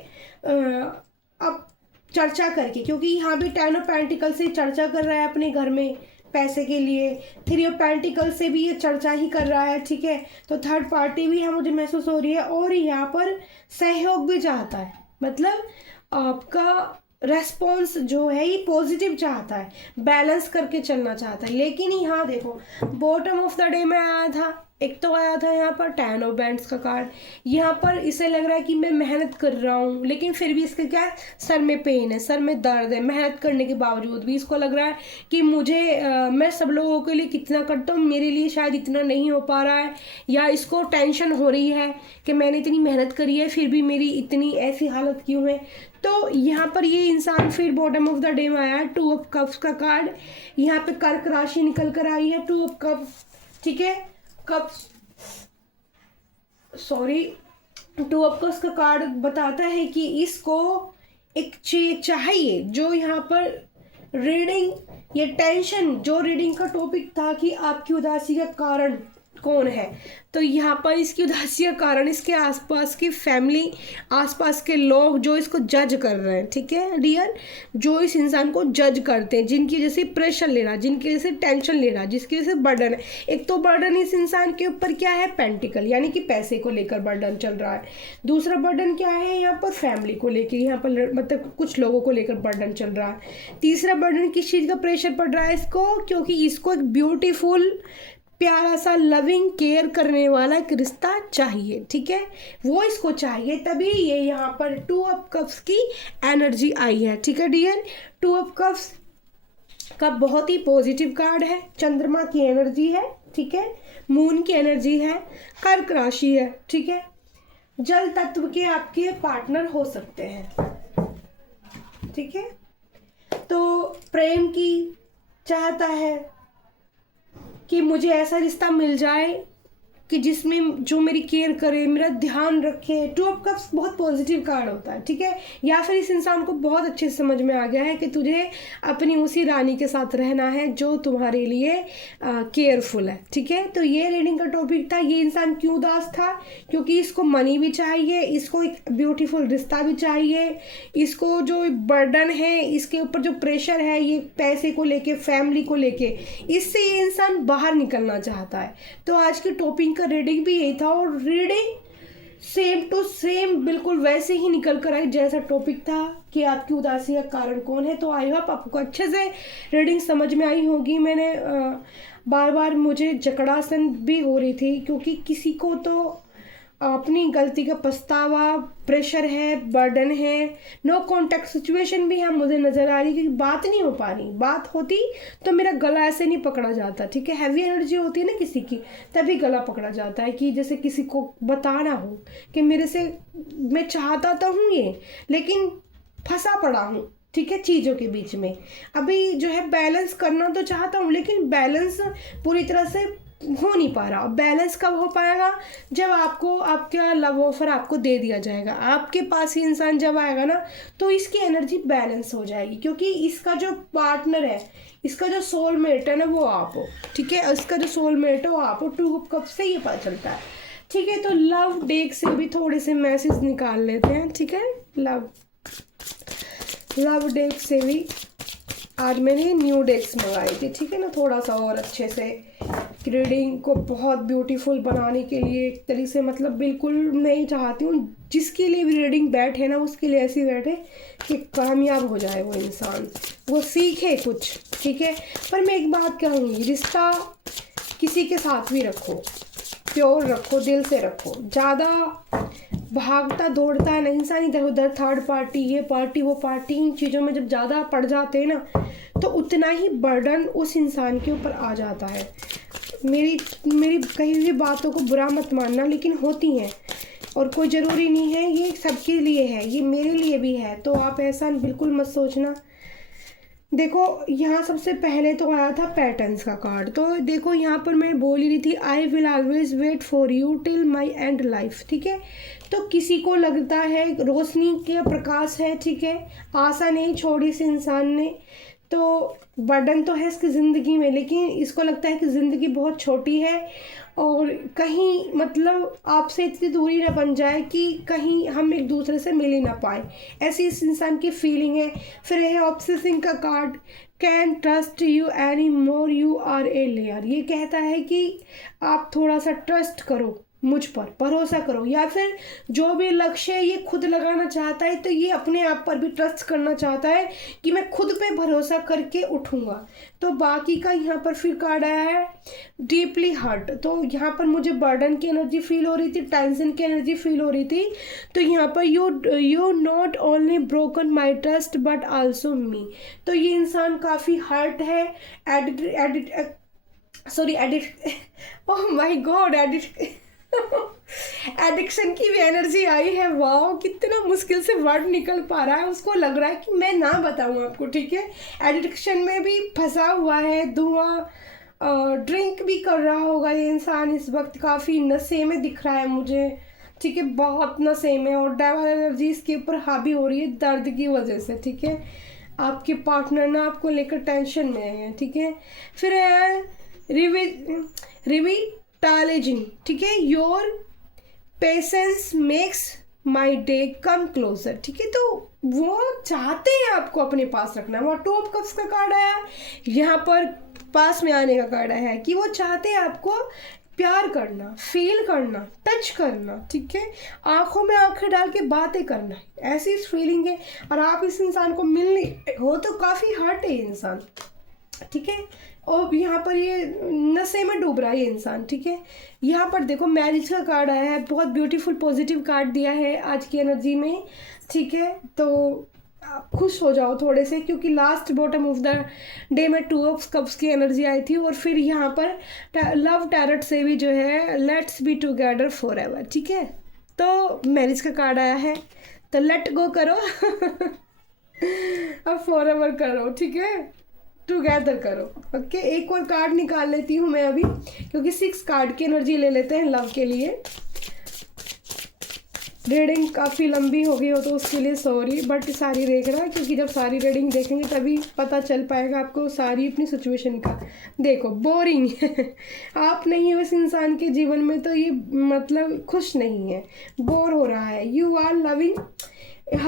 अब चर्चा करके, क्योंकि यहाँ भी 10 ऑफ पेंटिकल से चर्चा कर रहा है अपने घर में पैसे के लिए, 3 ऑफ पेंटिकल से भी ये चर्चा ही कर रहा है, ठीक है। तो थर्ड पार्टी भी यहाँ मुझे महसूस हो रही है, और यहाँ पर सहयोग भी चाहता है, मतलब आपका रेस्पॉन्स जो है ये पॉजिटिव चाहता है, बैलेंस करके चलना चाहता है। लेकिन यहाँ देखो, बॉटम ऑफ द डे में आया था, एक तो आया था यहाँ पर 10 ऑफ बैंड्स का कार्ड। यहाँ पर इसे लग रहा है कि मैं मेहनत कर रहा हूँ, लेकिन फिर भी इसके क्या है, सर में पेन है, सर में दर्द है। मेहनत करने के बावजूद भी इसको लग रहा है कि मुझे मैं सब लोगों के लिए कितना करता हूँ, मेरे लिए शायद इतना नहीं हो पा रहा है, या इसको टेंशन हो रही है कि मैंने इतनी मेहनत करी है फिर भी मेरी इतनी ऐसी हालत क्यों है। तो यहाँ पर ये इंसान फिर बॉटम ऑफ द डे में आया है, 2 ऑफ कप्स का कार्ड। यहाँ पे कर्क राशि निकल कर आई है, 2 ऑफ कप्स, ठीक है, टू ऑफ कप्स का कार्ड बताता है कि इसको एक चीज चाहिए, जो यहाँ पर रीडिंग, ये टेंशन, जो रीडिंग का टॉपिक था कि आपकी उदासी का कारण कौन है, तो यहाँ पर इसकी उदासी का कारण इसके आसपास की फैमिली, आसपास के लोग जो इसको जज कर रहे हैं, ठीक है डियर, जो इस इंसान को जज करते हैं, जिनकी वजह से प्रेशर ले रहा, जिनकी वजह से टेंशन ले रहा, जिसकी वजह से बर्डन है। एक तो बर्डन इस इंसान के ऊपर क्या है, पेंटिकल, यानी कि पैसे को लेकर बर्डन चल रहा है। दूसरा बर्डन क्या है, यहाँ पर फैमिली को लेकर, यहाँ पर मतलब कुछ लोगों को लेकर बर्डन चल रहा है। तीसरा बर्डन किस चीज़ का प्रेशर पड़ रहा है इसको, क्योंकि इसको एक ब्यूटीफुल, प्यारा सा, लविंग, केयर करने वाला एक रिश्ता चाहिए, ठीक है, वो इसको चाहिए, तभी ये यहाँ पर 2 ऑफ कप्स की एनर्जी आई है, ठीक है डियर। 2 ऑफ कप्स का बहुत ही पॉजिटिव कार्ड है, चंद्रमा की एनर्जी है, ठीक है, मून की एनर्जी है, कर्क राशि है, ठीक है। जल तत्व के आपके पार्टनर हो सकते हैं, ठीक है। तो प्रेम की चाहता है कि मुझे ऐसा रिश्ता मिल जाए कि जिसमें जो मेरी केयर करे, मेरा ध्यान रखे। टू ऑफ कप्स बहुत पॉजिटिव कार्ड होता है, ठीक है। या फिर इस इंसान को बहुत अच्छे से समझ में आ गया है कि तुझे अपनी उसी रानी के साथ रहना है जो तुम्हारे लिए केयरफुल है, ठीक है। तो ये रीडिंग का टॉपिक था। ये इंसान क्यों उदास था? क्योंकि इसको मनी भी चाहिए, इसको एक ब्यूटीफुल रिश्ता भी चाहिए, इसको जो बर्डन है, इसके ऊपर जो प्रेशर है ये पैसे को लेके, फैमिली को लेके, इससे ये इंसान बाहर निकलना चाहता है। तो आज की टॉपिक का रीडिंग भी यही था, और रीडिंग सेम टू सेम बिल्कुल वैसे ही निकल कर आई जैसा टॉपिक था कि आपकी उदासी का कारण कौन है। तो आई होप आपको अच्छे से रीडिंग समझ में आई होगी। मैंने बार बार मुझे जकड़ासन भी हो रही थी, क्योंकि किसी को तो अपनी गलती का पछतावा, प्रेशर है, बर्डन है, नो कॉन्टैक्ट सिचुएशन भी है मुझे नज़र आ रही, कि बात नहीं हो पा रही। बात होती तो मेरा गला ऐसे नहीं पकड़ा जाता, ठीक है। हैवी एनर्जी होती है ना किसी की, तभी गला पकड़ा जाता है, कि जैसे किसी को बताना हो कि मेरे से, मैं चाहता तो हूँ ये, लेकिन फंसा पड़ा हूँ, ठीक है, चीज़ों के बीच में। अभी जो है बैलेंस करना तो चाहता हूँ, लेकिन बैलेंस पूरी तरह से हो नहीं पा रहा। बैलेंस कब हो पाएगा? जब आपको आपका लव ऑफर आपको दे दिया जाएगा, आपके पास ही इंसान जब आएगा ना, तो इसकी एनर्जी बैलेंस हो जाएगी, क्योंकि इसका जो पार्टनर है, इसका जो सोलमेट है ना, वो आप हो, ठीक है। इसका जो सोलमेट है वो आप हो। टू ऑफ कप्स से ये पता चलता है, ठीक है। तो लव डेक से भी थोड़े से मैसेज निकाल लेते हैं, ठीक है। लव डेक से भी आज मैंने न्यू डेक्स मंगाई थी, ठीक है ना, थोड़ा सा और अच्छे से रीडिंग को बहुत ब्यूटीफुल बनाने के लिए। एक तरीके से मतलब बिल्कुल मैं ही चाहती हूँ जिसके लिए भी रीडिंग बैठे ना, उसके लिए ऐसी बैठे कि कामयाब हो जाए वो इंसान, वो सीखे कुछ, ठीक है। पर मैं एक बात कहूँगी, रिश्ता किसी के साथ भी रखो, प्योर रखो, दिल से रखो। ज़्यादा भागता दौड़ता है ना इंसान, इधर उधर, थर्ड पार्टी, ये पार्टी वो पार्टी, इन चीज़ों में जब ज़्यादा पड़ जाते हैं ना, तो उतना ही बर्डन उस इंसान के ऊपर आ जाता है। मेरी कही हुई बातों को बुरा मत मानना, लेकिन होती हैं, और कोई ज़रूरी नहीं है ये सबके लिए है, ये मेरे लिए भी है। तो आप ऐसा बिल्कुल मत सोचना। देखो यहाँ सबसे पहले तो आया था पैटर्न्स का कार्ड। तो देखो यहाँ पर मैं बोल ही रही थी, I will always wait for you till my end life, ठीक है। तो किसी को लगता है रोशनी के प्रकाश है, ठीक है, आशा नहीं छोड़ी इस इंसान ने। तो बर्डन तो है इसकी ज़िंदगी में, लेकिन इसको लगता है कि ज़िंदगी बहुत छोटी है, और कहीं मतलब आपसे इतनी दूरी ना बन जाए कि कहीं हम एक दूसरे से मिल ही ना पाए, ऐसी इस इंसान की फीलिंग है। फिर है ऑब्सेसिंग का card, can trust you any more, you are a liar. ये कहता है कि आप थोड़ा सा ट्रस्ट करो, मुझ पर भरोसा करो, या फिर जो भी लक्ष्य ये खुद लगाना चाहता है, तो ये अपने आप पर भी ट्रस्ट करना चाहता है कि मैं खुद पे भरोसा करके उठूंगा। तो बाकी का यहाँ पर फिर कार्ड आया है डीपली हर्ट। तो यहाँ पर मुझे बर्डन की एनर्जी फील हो रही थी, टेंशन की एनर्जी फील हो रही थी। तो यहाँ पर you not only broken my trust but also me. तो ये इंसान काफ़ी हर्ट है, ओह माय गॉड, एडिक्शन की भी एनर्जी आई है। वाह, कितना मुश्किल से वर्ड निकल पा रहा है, उसको लग रहा है कि मैं ना बताऊं आपको, ठीक है। एडिक्शन में भी फंसा हुआ है, धुआं ड्रिंक भी कर रहा होगा ये इंसान इस वक्त, काफ़ी नशे में दिख रहा है मुझे, ठीक है, बहुत नशे में। और डेवल एनर्जी इसके ऊपर हावी हो रही है दर्द की वजह से, ठीक है। आपके पार्टनर ना आपको लेकर टेंशन में है, ठीक है। फिर है रिविटालिजिंग, ठीक है, your patience makes my day come closer, ठीक है। तो वो चाहते हैं आपको अपने पास रखना। वो टू ऑफ कप्स का कार्ड आया, यहाँ पर पास में आने का कार्ड आया है कि वो चाहते हैं आपको प्यार करना, फील करना, टच करना, ठीक है, आंखों में आंखें डाल के बातें करना, ऐसी इस फीलिंग है। और आप इस इंसान को मिलने हो तो काफ़ी हर्ट है इंसान, ठीक है। और यहाँ पर ये नशे में डूब रहा है ये इंसान, ठीक है। यहाँ पर देखो मैरिज का कार्ड आया है, बहुत ब्यूटीफुल पॉजिटिव कार्ड दिया है आज की एनर्जी में, ठीक है। तो आप खुश हो जाओ थोड़े से, क्योंकि last bottom of the day में टू ऑफ कप्स की एनर्जी आई थी। और फिर यहाँ पर लव टैरट से भी जो है let's be together for ever, ठीक है। तो मैरिज का कार्ड आया है, तो लेट गो करो अब फॉर एवर करो, ठीक है। टुगेदर करो। ओके, एक और कार्ड निकाल लेती हूँ मैं अभी, क्योंकि 6 कार्ड की एनर्जी ले लेते हैं लव के लिए। रीडिंग काफ़ी लंबी हो गई हो तो उसके लिए सॉरी, बट सारी देख रहा है, क्योंकि जब सारी रीडिंग देखेंगे तभी पता चल पाएगा आपको सारी अपनी सिचुएशन का। देखो बोरिंग आप नहीं हो इस इंसान के जीवन में तो ये मतलब खुश नहीं है, बोर हो रहा है। You are loving,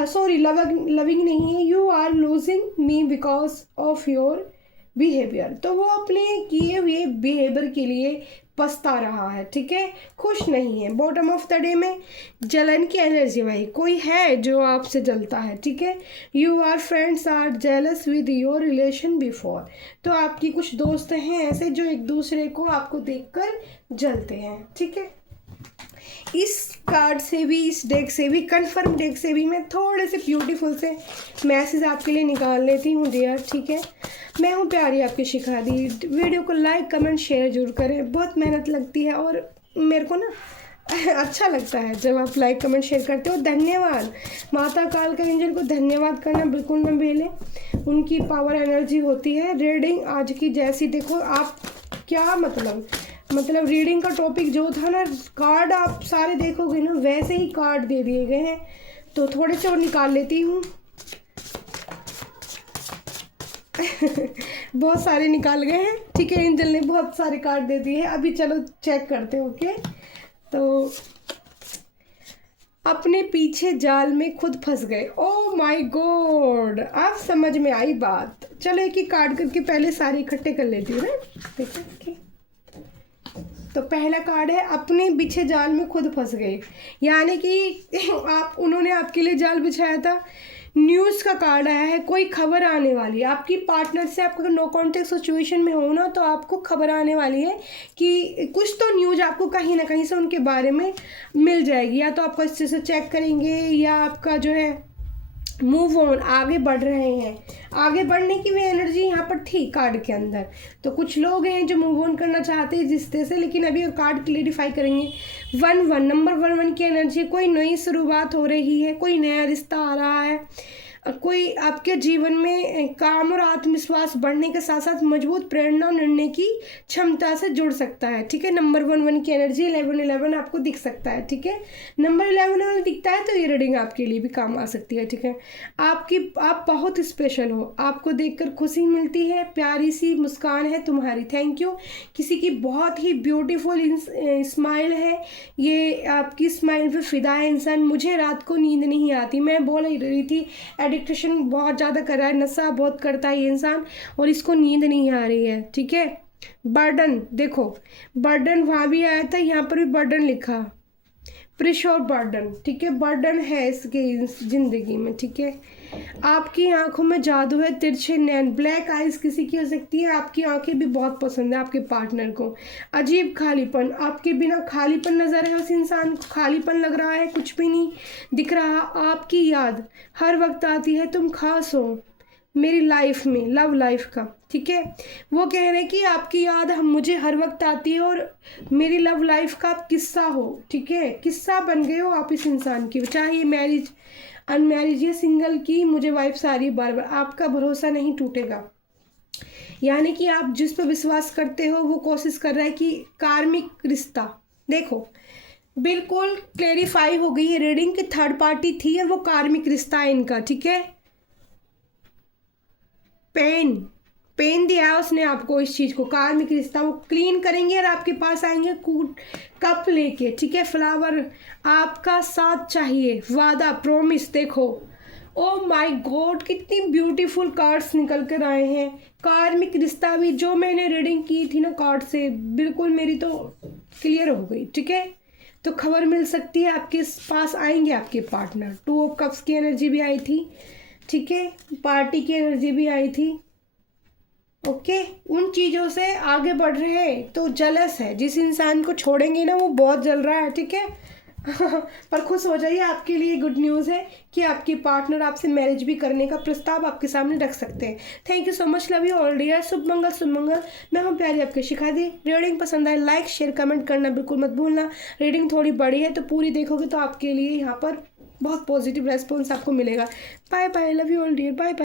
sorry loving नहीं है, you are losing me because of your behaviour. तो वो अपने किए हुए बिहेवियर के लिए पछता रहा है, ठीक है, खुश नहीं है। बॉटम ऑफ द डे में जलन की एनर्जी भाई, कोई है जो आपसे जलता है, ठीक है। You are friends are jealous with your relation before. तो आपकी कुछ दोस्त हैं ऐसे जो एक दूसरे को आपको देखकर जलते हैं, ठीक है। इस कार्ड से भी, इस डेक से भी, कंफर्म डेक से भी मैं थोड़े से ब्यूटीफुल से मैसेज आपके लिए निकाल लेती हूँ डियर, ठीक है। मैं हूँ प्यारी आपकी शिखा दी। वीडियो को लाइक कमेंट शेयर जरूर करें, बहुत मेहनत लगती है और मेरे को ना अच्छा लगता है जब आप लाइक कमेंट शेयर करते हो। धन्यवाद माता काल का एंजल को धन्यवाद करना बिल्कुल न भूलें, उनकी पावर एनर्जी होती है। रीडिंग आज की जैसी देखो आप, क्या मतलब रीडिंग का टॉपिक जो था ना, कार्ड आप सारे देखोगे ना वैसे ही कार्ड दे दिए गए हैं। तो थोड़े से और निकाल लेती हूँ बहुत सारे निकाल गए हैं, ठीक है। एंजल ने बहुत सारे कार्ड दे दिए हैं। अभी चलो चेक करते हैं। ओके, तो अपने पीछे जाल में खुद फंस गए। ओह माय गॉड, आप समझ में आई बात। चलो एक ही कार्ड करके पहले सारे इकट्ठे कर लेती हूँ ना, देखो। तो पहला कार्ड है अपने बिछे जाल में खुद फंस गए, यानी कि उन्होंने आपके लिए जाल बिछाया था। न्यूज़ का कार्ड आया है, कोई खबर आने वाली है आपकी पार्टनर से। आप अगर नो कॉन्टेक्ट सिचुएशन में हो ना तो आपको खबर आने वाली है कि कुछ तो न्यूज़ आपको कहीं ना कहीं से उनके बारे में मिल जाएगी। या तो आपको अच्छे से चेक करेंगे या आपका जो है मूव ऑन, आगे बढ़ रहे हैं। आगे बढ़ने की भी एनर्जी यहाँ पर थी कार्ड के अंदर। तो कुछ लोग हैं जो मूव ऑन करना चाहते हैं रिश्ते से, लेकिन अभी कार्ड क्लेरिफाई करेंगे। 1-1 नंबर 1-1 की एनर्जी, कोई नई शुरुआत हो रही है, कोई नया रिश्ता आ रहा है, कोई आपके जीवन में काम और आत्मविश्वास बढ़ने के साथ साथ मजबूत प्रेरणा और निर्णय की क्षमता से जुड़ सकता है, ठीक है। नंबर 1-1 की एनर्जी 11-11 आपको दिख सकता है, ठीक है। नंबर 11 दिखता है तो ये रीडिंग आपके लिए भी काम आ सकती है, ठीक है। आप बहुत स्पेशल हो, आपको देखकर खुशी मिलती है, प्यारी सी मुस्कान है तुम्हारी, थैंक यू। किसी की बहुत ही ब्यूटीफुल स्माइल है, ये आपकी स्माइल पे फिदा है इंसान। मुझे रात को नींद नहीं आती, मैं बोल ही रही थी एडिक्टेशन बहुत ज़्यादा कर रहा है, नशा बहुत करता है ये इंसान और इसको नींद नहीं आ रही है, ठीक है। बर्डन देखो, बर्डन वहाँ भी आया था, यहाँ पर भी बर्डन लिखा, प्रेशर बर्डन, ठीक है। बर्डन है इसके जिंदगी में, ठीक है। आपकी आंखों में जादू है, तिरछे नैन, ब्लैक आइज किसी की हो सकती है। आपकी आंखें भी बहुत पसंद है आपके पार्टनर को। अजीब खालीपन, आपके बिना खालीपन नजर है उस इंसान को, खालीपन लग रहा है, कुछ भी नहीं दिख रहा। आपकी याद हर वक्त आती है, तुम खास हो मेरी लाइफ में, लव लाइफ का, ठीक है। वो कह रहे हैं कि आपकी याद मुझे हर वक्त आती है और मेरी लव लाइफ का आप किस्सा हो, ठीक है। किस्सा बन गए हो आप इस इंसान की, चाहे ये मैरिज अनमैरिज या सिंगल की मुझे वाइफ सारी बार बार। आपका भरोसा नहीं टूटेगा, यानी कि आप जिस पर विश्वास करते हो वो कोशिश कर रहा है कि कार्मिक रिश्ता। देखो बिल्कुल क्लेरिफाई हो गई है रीडिंग की, थर्ड पार्टी थी और वो कार्मिक रिश्ता है इनका, ठीक है। पेन दिया है उसने आपको इस चीज़ को, कार्मिक रिश्ता। वो क्लीन करेंगे और आपके पास आएंगे कप लेके, ठीक है, फ्लावर। आपका साथ चाहिए, वादा, प्रॉमिस। देखो ओ माय गॉड, कितनी ब्यूटीफुल कार्ड्स निकल कर आए हैं। कार्मिक रिश्ता भी जो मैंने रीडिंग की थी ना कार्ड से, बिल्कुल मेरी तो क्लियर हो गई, ठीक है। तो खबर मिल सकती है, आपके पास आएंगे आपके पार्टनर। 2 ऑफ कप्स की एनर्जी भी आई थी, ठीक है। पार्टी की एनर्जी भी आई थी, ओके। उन चीज़ों से आगे बढ़ रहे हैं तो जलस है, जिस इंसान को छोड़ेंगे ना वो बहुत जल रहा है, ठीक है। पर खुश हो जाइए, आपके लिए गुड न्यूज़ है कि आपकी पार्टनर आपसे मैरिज भी करने का प्रस्ताव आपके सामने रख सकते हैं। Thank you so much, love you all dear. शुभ मंगल शुभ मंगल। मैं हूँ प्यारी आपकी शिखा दी। रीडिंग पसंद आए लाइक शेयर कमेंट करना बिल्कुल मत भूलना। रीडिंग थोड़ी बड़ी है तो पूरी देखोगे तो आपके लिए यहाँ पर बहुत पॉजिटिव रेस्पॉन्स आपको मिलेगा। Bye bye, love you all dear, bye bye.